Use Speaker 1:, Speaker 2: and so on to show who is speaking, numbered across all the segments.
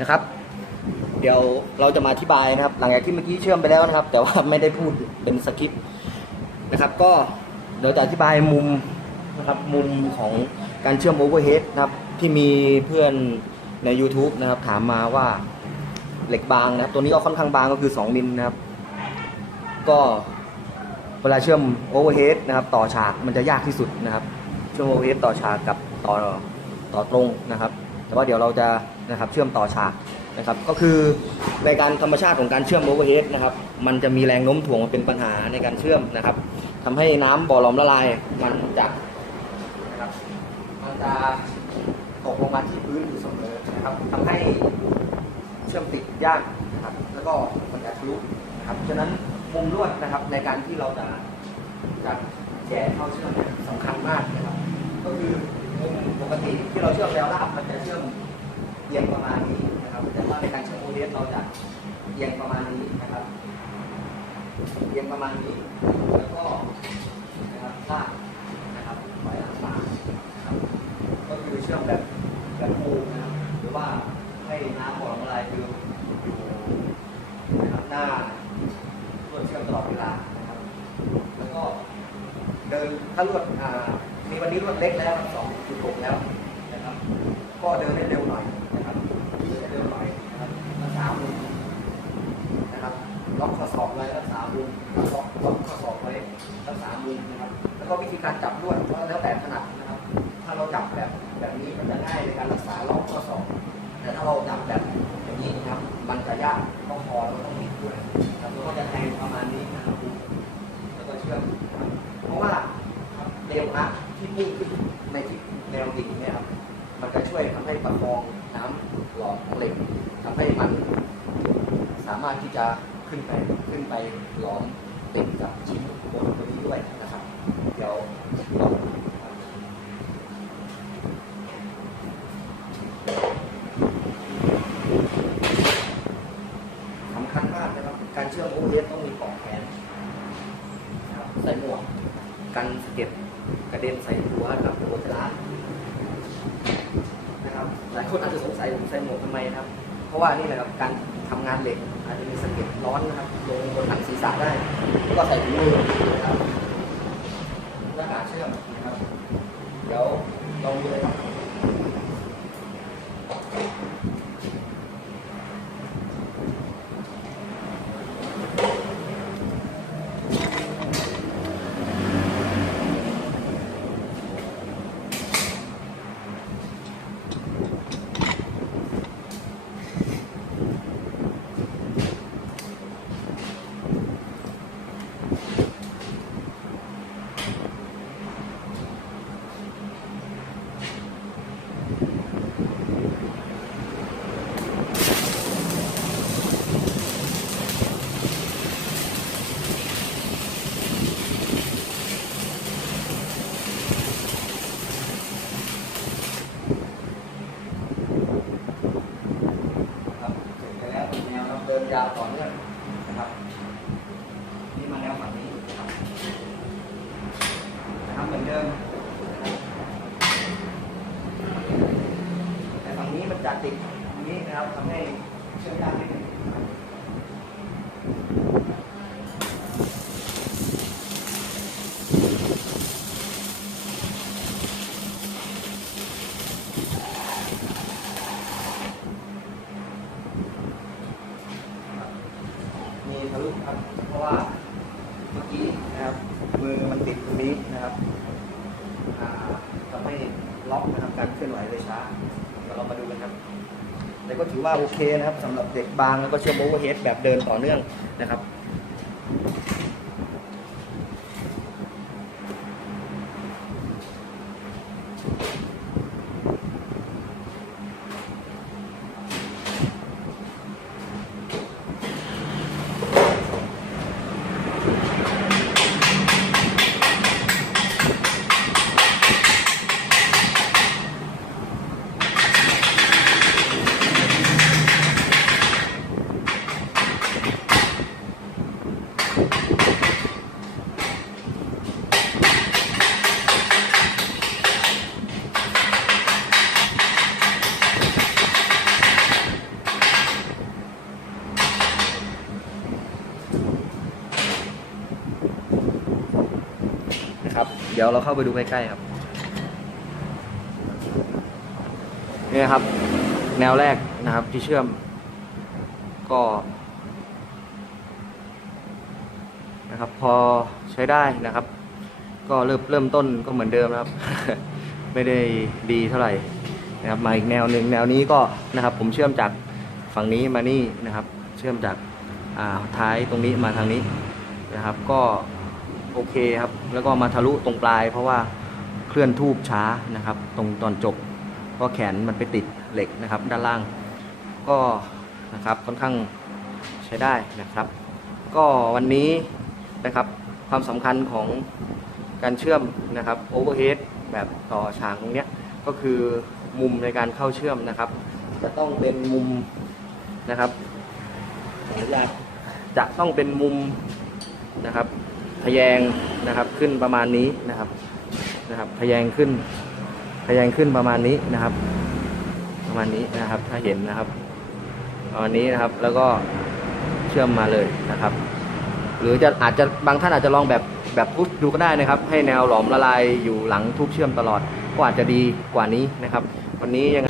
Speaker 1: นะครับ เดี๋ยวเราจะมาอธิบายนะครับ หลังจากที่เมื่อกี้เชื่อมไปแล้วนะครับ แต่ว่าไม่ได้พูดเป็นสคริปต์นะครับ ก็เดี๋ยวจะอธิบายมุมนะครับมุมของการเชื่อมโอเวอร์เฮดนะครับ ที่มีเพื่อนใน YouTube นะครับ ถามมาว่าเหล็กบางนะครับ ตัวนี้ก็ค่อนข้างบางก็คือ 2 มิลนะครับ ก็เวลาเชื่อมโอเวอร์เฮดนะครับ ต่อฉากมันจะยากที่สุดนะครับ เชื่อมโอเวอร์เฮดต่อฉากกับต่อต่อตรงนะครับ แต่ว่าเดี๋ยวเราจะนะครับเชื่อมต่อฉากนะครับก็คือในการธรรมชาติของการเชื่อมโอเวอร์เฮดนะครับมันจะมีแรงโน้มถ่วงเป็นปัญหาในการเชื่อมนะครับทำให้น้ำบ่อหลอมละลายมันจะนะครับมันจะตกลงมาที่พื้นอยู่เสมอนะครับทำให้เชื่อมติดยากนะครับแล้วก็มันจะทะลุนะครับฉะนั้นมุมลวดนะครับในการที่เราจะจะแย่เข้าเชื่อมสำคัญมากนะครับก็คือ ปกติที่เราเชื่อมแนวราบมันจะเชื่อมเอียงประมาณนี้นะครับ แต่ว่าในการเชื่อมโอเดสเราจะเอียงประมาณนี้นะครับเอียงประมาณนี้ แล้วก็นะครับลากนะครับปล่อยหลังมาก็คือเชื่อมแบบปูนะครับ หรือว่าให้น้ำบ่อละลายคืออยู่นะครับหน้าลวดเชื่อมตลอดเวลานะครับ แล้วก็เดินถ้าลวดอ่ามี วันนี้วดเล็กแล้ว2.6แล้วนะครับ ก็เดินได้เร็วหน่อยนะครับเดินได้เร็วหน่อยนะครับรักษามุมนะครับล็อกข้อศอกไว้รักษามุมล็อกล็อกข้อศอกไว้รักษามุมนะครับ แล้วก็วิธีการจับลวดก็แล้วแต่ถนัดนะครับ ถ้าเราจับแบบแบบนี้มันจะง่ายในการรักษาล็อกข้อศอกแต่ถ้าเราจับแบบอย่างนี้นะครับ มันจะยากต้องคอเราต้องบิดด้วยนะครับเราก็จะแทงประมาณนี้นะครับ แล้วก็เชื่อมนะครับเพราะว่าเร็วนะที่พุ่งขึ้นในทิศแนวดิ่งเนี่ยครับ มันจะช่วยทำให้ประคองน้ำหล่อของเหล็กทำให้มัน สามารถที่จะขึ้นไปขึ้นไปหลอมติดกับชิ้นบนตัวนี้ด้วยนะครับ เดี๋ยวลองดูครับสำคัญมากนะครับ การเชื่อมโอเวอร์เฮดต้องมีปลอกแขนนะครับใส่หมวกกันสะเก็ดกระเด็นใส่หัวนะครับหัวจะล้านนะครับ หลายคนอาจจะสงสัยผมใส่หมวกทำไมนะครับ เพ ราะว่านี่แหละครับการทำงานเหล็ก อาจจะมีสะเก็ดร้อนนะครับลงบนหนังศีรษะได้แล้วก็ใส่ถุงมือนะครับหน้ากากเชื่อมนะครับเดี๋ยวลองดูเลยครับเสร็จไปแล้วแนวเราเดินยาวต่อเนื่องนะครับ นี่มาแนวฝั่งนี้นะครับนะครับเหมือนเดิมนะครับแต่ ฝั่งนี้มันจะติดตรงนี้นะครับทำให้เชื่อมยากนิดนึงนะครับมีทะลุครับ เพราะว่าเมื่อกี้นะครับ มือมันติดตรงนี้นะครับทำให้ล็อกนะครับการเคลื่อนไหวเลยช้า เรามาดูกันครับ แต่ก็ถือว่าโอเคนะครับสำหรับเด็กบางแล้วก็เชื่อมโอเวอร์เฮดแบบเดินต่อเนื่องนะครับ เดี๋ยวเราเข้าไปดูใกล้ๆครับนี่นะครับ แนวแรกนะครับที่เชื่อม ก็นะครับ พอใช้ได้นะครับ ก็เริ่มเริ่มต้นก็เหมือนเดิมนะครับ ไม่ได้ดีเท่าไหร่นะครับมาอีกแนวหนึ่งแนวนี้ก็นะครับ ผมเชื่อมจากฝั่งนี้มานี่นะครับ เชื่อมจากท้ายตรงนี้มาทางนี้นะครับ ก็ โอเคครับ แล้วก็มาทะลุตรงปลาย เพราะว่าเคลื่อนทูบช้านะครับ ตรงตอนจบเพราะแขนมันไปติดเหล็กนะครับ ด้านล่าง ก็นะครับค่อนข้างใช้ได้นะครับ ก็วันนี้นะครับความสำคัญของการเชื่อมนะครับโอเวอร์เฮดแบบต่อฉากตรงนี้ก็คือมุมในการเข้าเชื่อมนะครับ จะต้องเป็นมุมนะครับขออนุญาจะต้องเป็นมุมนะครับ ทแยงนะครับขึ้นประมาณนี้นะครับนะครับทแยงขึ้นทแยงขึ้นประมาณนี้นะครับ ประมาณนี้นะครับถ้าเห็นนะครับประมาณนี้นะครับแล้วก็เชื่อมมาเลยนะครับ หรือจะอาจจะบางท่านอาจจะลองแบบแบบพุชดูก็ได้นะครับ ให้แนวหลอมละลายอยู่หลังทูบเชื่อมตลอดก็อาจจะดีกว่านี้นะครับ วันนี้ยัง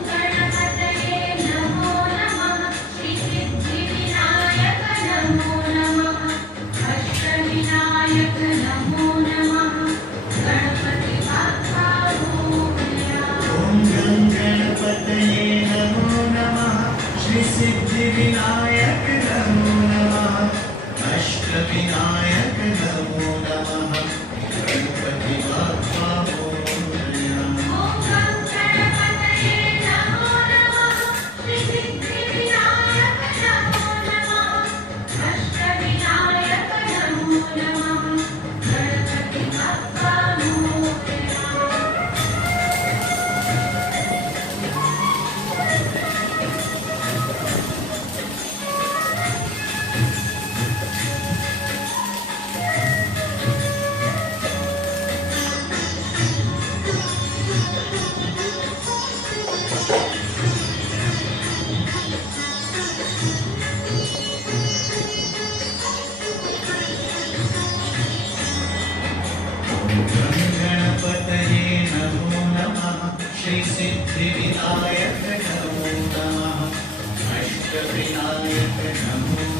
Speaker 2: よかったよかったよ。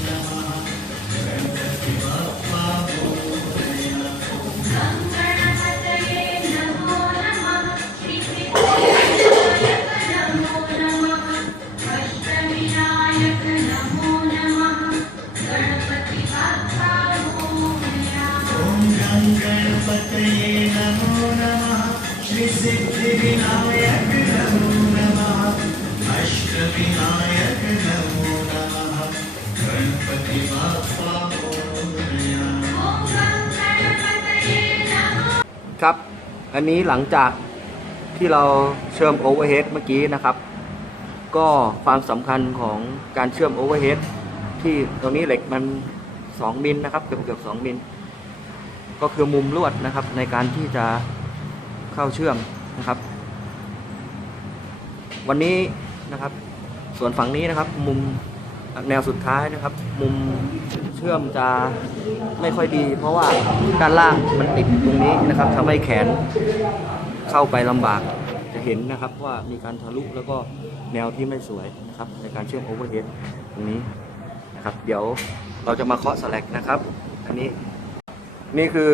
Speaker 1: ครับ อันนี้หลังจากที่เราเชื่อมโอเวอร์เฮดเมื่อกี้นะครับ ก็ความสำคัญของการเชื่อมโอเวอร์เฮดที่ตรงนี้เหล็กมัน 2 มิลนะครับ เกือบเกือบ2มิลก็คือมุมลวดนะครับในการที่จะเข้าเชื่อมนะครับ วันนี้นะครับ ส่วนฝั่งนี้นะครับมุม แนวสุดท้ายนะครับ มุมเชื่อมจะไม่ค่อยดี เพราะว่าด้านล่างมันติดตรงนี้นะครับทำให้แขนเข้าไปลำบากจะเห็นนะครับว่ามีการทะลุแล้วก็แนวที่ไม่สวยนะครับในการเชื่อมโอเวอร์เฮดตรงนี้นะครับ เดี๋ยวเราจะมาเคาะสแลกนะครับ อันนี้นี่คือ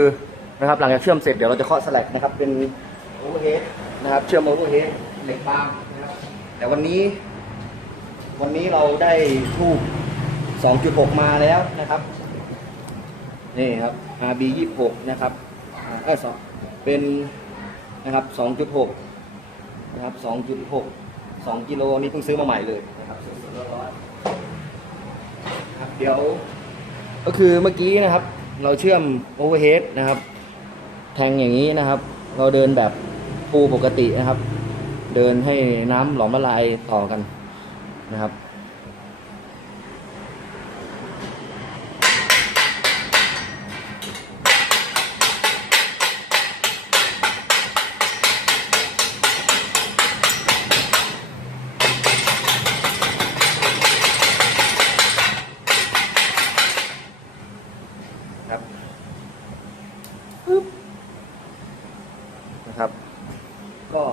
Speaker 1: นะครับหลังจากเชื่อมเสร็จเดี๋ยวเราจะเคาะสแลกนะครับเป็นโอเวอร์เฮดนะครับเชื่อมโอเวอร์เฮดเหล็กบางนะครับแต่วันนี้ วันนี้เราได้ทูบ2.6 มาแล้วนะครับ นี่ครับ RB 26นะครับอ่าเออสองเป็นนะครับ 2.6 นะครับ 2.6 2 กิโลนี่เพิ่งซื้อมาใหม่เลยนะครับสดๆร้อนๆครับเดี๋ยว ก็คือเมื่อกี้นะครับ เราเชื่อมโอเวอร์เฮดนะครับ แทงอย่างนี้นะครับ เราเดินแบบปูปกตินะครับ เดินให้น้ำหลอมละลายต่อกัน นะครับ ครับปึ๊บนะครับ ก็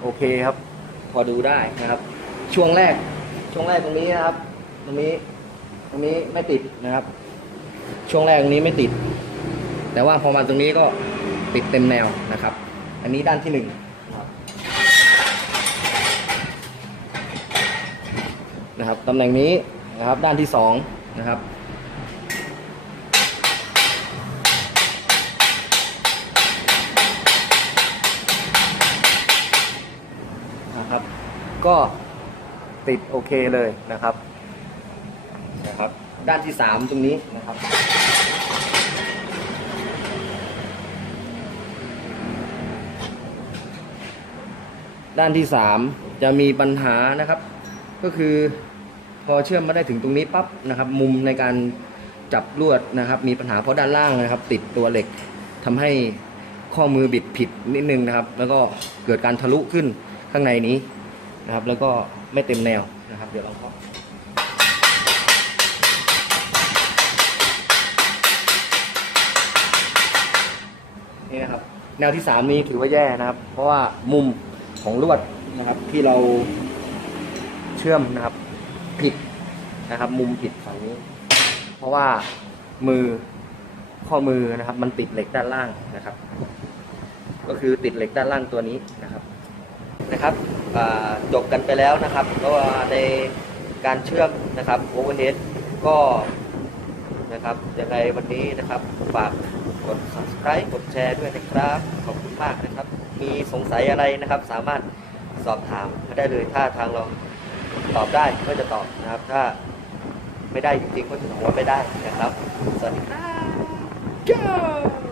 Speaker 1: โอเคครับ พอดูได้นะครับ ช่วงแรก ช่วงแรกตรงนี้นะครับ ตรงนี้ ตรงนี้ไม่ติดนะครับ ช่วงแรกตรงนี้ไม่ติด แต่ว่าพอมาตรงนี้ก็ติดเต็มแนวนะครับ อันนี้ด้านที่หนึ่งนะครับตำแหน่งนี้นะครับด้านที่สองนะครับนะครับ ก็ ติดโอเคเลยนะครับนะครับ ด้านที่สามตรงนี้นะครับด้านที่สามจะมีปัญหานะครับ ก็คือพอเชื่อมมาได้ถึงตรงนี้ปั๊บนะครับ มุมในการจับลวดนะครับ มีปัญหาเพราะด้านล่างนะครับ ติดตัวเหล็กทำให้ข้อมือบิดผิดนิดนึงนะครับ แล้วก็เกิดการทะลุขึ้นข้างในนี้นะครับ แล้วก็ ไม่เต็มแนวนะครับ เดี๋ยวลองเคาะนี่นะครับ แนวที่สามนี้ถือว่าแย่นะครับ เพราะว่ามุมของลวดนะครับ ที่เราเชื่อมนะครับ ผิดนะครับ มุมผิดฝั่งนี้ เพราะว่ามือข้อมือนะครับ มันติดเหล็กด้านล่างนะครับ ก็คือติดเหล็กด้านล่างตัวนี้นะครับ นะครับจบกันไปแล้วนะครับก็ในการเชื่อมนะครับโอเวอร์เฮดก็นะครับยังไงวันนี้นะครับฝากกด subscribe กดแชร์ด้วยนะครับ ขอบคุณมากนะครับ มีสงสัยอะไรนะครับ สามารถสอบถามมาได้เลยถ้าทางเราตอบได้ก็จะตอบนะครับ ถ้าไม่ได้จริงๆก็จะบอกว่าไม่ได้นะครับ สวัสดีครับ